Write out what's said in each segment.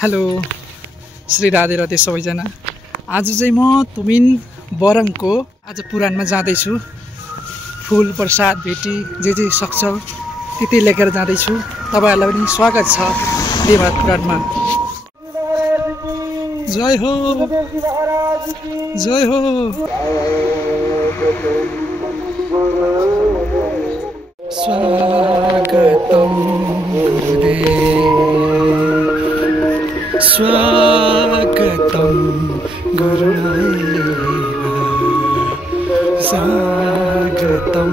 Hello Shri Radhe Radhe सबैजना। आज चाहिँ म तुमिन बरङको आज पुराणमा जाँदैछु। फुल प्रसाद भेटी जे सक्छ त्यति लिएर जाँदैछु। तपाईहरुलाई पनि स्वागत छ देवराज पुराणमा। जय हो जय हो। स्वागतम गुरुदेव स्वागतम गुरुदेव स्वागतम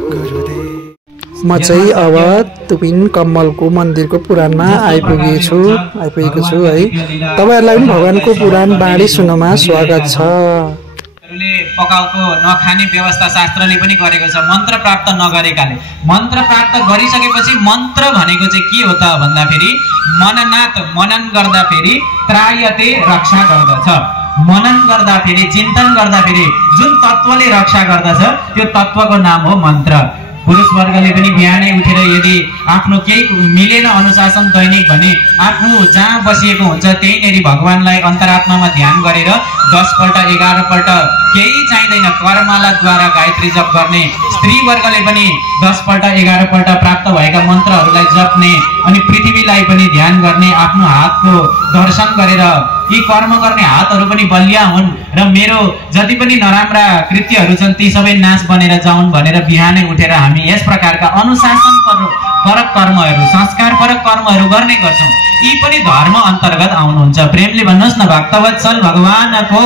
गुरुदेव। म चाहिँ अब तुमिन कमलको मन्दिरको पुराणमा आइपुगेको छु है। तपाईहरुलाई पनि भगवानको पुराण बाणी सुन्नमा स्वागत छ। पकाउको नखाने व्यवस्था शास्त्रले पनि गरेको छ। मन्त्र प्राप्त नगरेकाले मन्त्र प्राप्त गरिसकेपछि मन्त्र भनेको चाहिँ के हो त भन्दाखेरि मननाथ मनन गर्दाखेरि त्रायते रक्षा गर्दछ। मनन गर्दाखेरि चिन्तन गर्दाखेरि जुन तत्त्वले रक्षा गर्दछ त्यो तत्त्वको नाम हो मन्त्र। पुरुष वर्गले पनि बिहानै उठेर यदि आफ्नो केही मिलेन अनुशासन दैनिक भने आफ्नो जहाँ बसिएको हुन्छ त्यहीनेरि भगवानलाई अन्तरात्मामा ध्यान गरेर 10 पल्ट 11 पल्ट केही चाहिँदैन कर्मलाद्वारा गायत्री जप गर्ने। स्त्री वर्गले पनि 10 पल्ट 11 पल्ट प्राप्त भएका मन्त्रहरूलाई जप्ने अनि पृथ्वीलाई पनि ध्यान गर्ने। आफ्नो हातको दर्शन गरेर यी कर्म गर्ने हातहरू पनि बलिया हुन् र मेरो जति पनि नराम्रा कृत्यहरू छन् ती सबै नाश बनेर जाउन् भनेर बिहानै उठेर हामी यस प्रकारका अनुशासन परक कर्महरू संस्कार परक कर्महरू गर्ने गर्छौं। यी पनि धर्म अन्तर्गत आउनुहुन्छ। प्रेमले भन्नुहोस् न भक्तवत्सल भगवानको।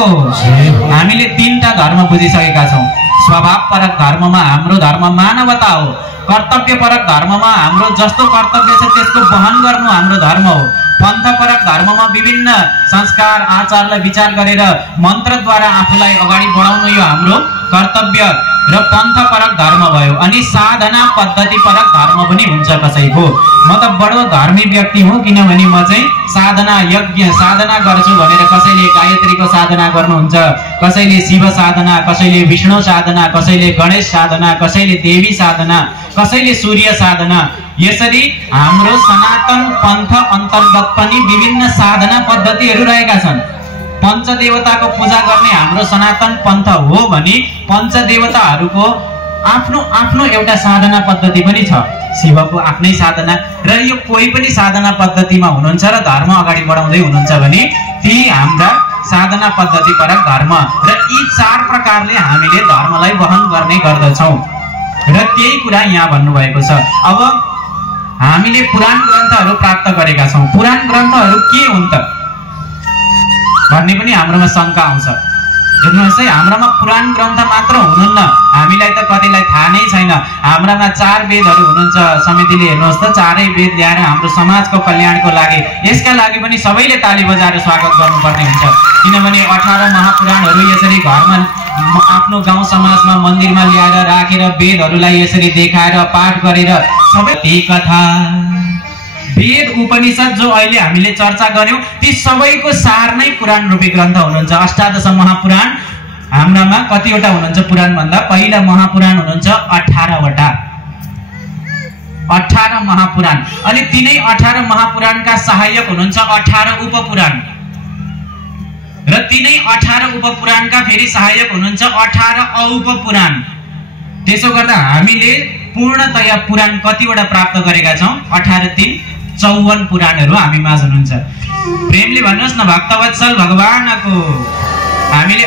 हामीले 3टा धर्म बुझिसकेका छौं। स्वभाव परक धर्ममा हाम्रो धर्म मानवता हो। कर्तव्य परक धर्ममा हाम्रो जस्तो कर्तव्य छ त्यसको वहन गर्नु हाम्रो धर्म हो। पन्थ परक धर्ममा विभिन्न संस्कार आचारलाई विचार गरेर मन्त्रद्वारा आफूलाई अगाडि बढाउनु यो हाम्रो कर्तव्य र पन्थ परक धर्म भयो। अनि साधना पद्धति परक धर्म पनि हुन्छ कसैको। म त बडो धार्मिक व्यक्ति हुँ किनभने म चाहिँ साधना यज्ञ साधना गर्छु भनेर कसैले गायत्रीको साधना गर्नुहुन्छ, कसैले शिव साधना, कसैले विष्णु साधना, कसैले गणेश साधना, कसैले देवी साधना, कसैले सूर्य साधना। यसरी हाम्रो सनातन पन्थ अन्तर्गत पनि विभिन्न साधना पद्धतिहरू रहेका छन्। पञ्चदेवताको पूजा गर्ने हाम्रो सनातन पन्थ हो भने पञ्चदेवताहरूको आफ्नो आफ्नो एउटा साधना पद्धति पनि छ। शिवको आफ्नै साधना र यो कोही पनि साधना पद्धतिमा हुनुहुन्छ र धर्म अगाडि बढाउँदै हुनुहुन्छ भने ती हाम्रा साधना पद्धति परक धर्म र यी 4 प्रकारले हामीले धर्मलाई वहन गर्ने गर्दछौं र त्यही कुरा यहाँ भन्नुभएको छ। अब हामीले पुराण ग्रन्थहरू प्राप्त गरेका छौं। पुराण ग्रन्थहरू के हुन् त भन्ने पनि हाम्रोमा शंका आउँछ। हेर्नुहोस् है, हाम्रोमा पुराण ग्रन्थ मात्र हुनुहुन्न। हामीलाई त कतिलाई थाहा नै छैन। हाम्रामा 4 वेदहरू हुनुहुन्छ। समितिले हेर्नुहोस् त 4 वेद ल्याएर हाम्रो समाजको कल्याणको लागि यसका लागि पनि सबैले ताली बजाएर स्वागत गर्नुपर्ने हुन्छ। किनभने 18 महापुराणहरू यसरी घरमा आफ्नो गाउँ समाजमा मन्दिरमा ल्याएर राखेर वेदहरूलाई यसरी देखाएर पाठ गरेर सबै ती कथा वेद उपनिषद जो अहिले हामीले चर्चा गर्यौं ती सबैको सार नै पुराण रूपी ग्रन्थ हुनुहुन्छ। अष्टादश महापुराण हाम्रामा कतिवटा हुनुहुन्छ पुराण भन्दा पहिला महापुराण हुनुहुन्छ 18 वटा। 18 महापुराण अनि तिनै 18 महापुराणका सहायक हुनुहुन्छ 18 उपपुराण र तिनै 18 उपपुराणका फेरि सहायक हुनुहुन्छ 18 औपपुराण। त्यसो गर्दा हामीले पूर्णतया पुराण कतिवटा प्राप्त गरेका छौं? 18 3 54 पुराणहरू हामी माझ हुनुहुन्छ। प्रेमले भन्नुहोस् न भक्तवत्सल भगवानको। हामीले